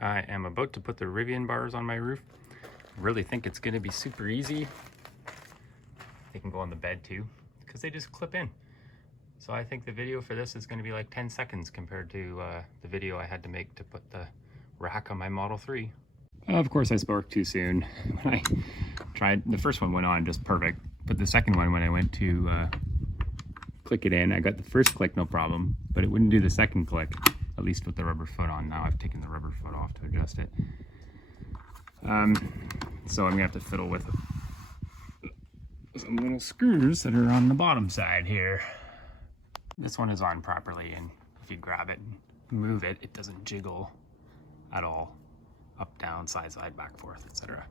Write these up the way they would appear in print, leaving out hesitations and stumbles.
I am about to put the Rivian bars on my roof. I really think it's going to be super easy. They can go on the bed too, because they just clip in. So I think the video for this is going to be like 10 seconds compared to the video I had to make to put the rack on my Model 3. Of course I spoke too soon. When I tried, the first one went on just perfect, but the second one, when I went to click it in, I got the first click no problem, but it wouldn't do the second click, at least with the rubber foot on. Now I've taken the rubber foot off to adjust it. So I'm gonna have to fiddle with some little screws that are on the bottom side here. This one is on properly, and if you grab it and move it, it doesn't jiggle at all. Up, down, side, side, back, forth, etc.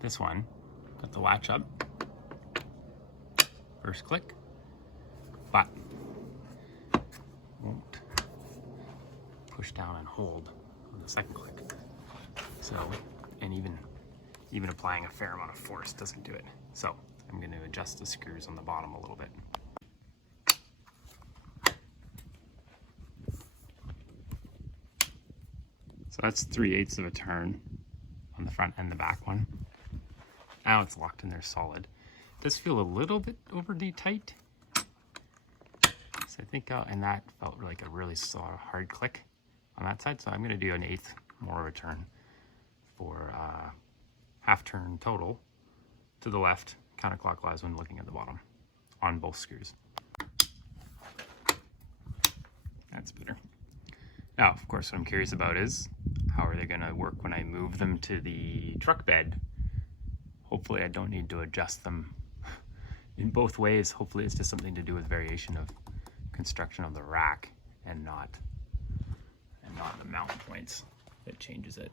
This one, got the latch up. First click, but won't push down and hold on the second click. So, and even applying a fair amount of force doesn't do it. So I'm going to adjust the screws on the bottom a little bit. So that's 3/8 of a turn on the front and the back one. Now it's locked in there solid. It does feel a little bit overly tight. So I think, and that felt like a really hard click on that side. So I'm going to do an 1/8 more of a turn for half turn total to the left, counterclockwise when looking at the bottom on both screws. That's better. Now, of course, what I'm curious about is how are they going to work when I move them to the truck bed? Hopefully I don't need to adjust them in both ways. Hopefully it's just something to do with variation of construction of the rack and not the mount points that changes it.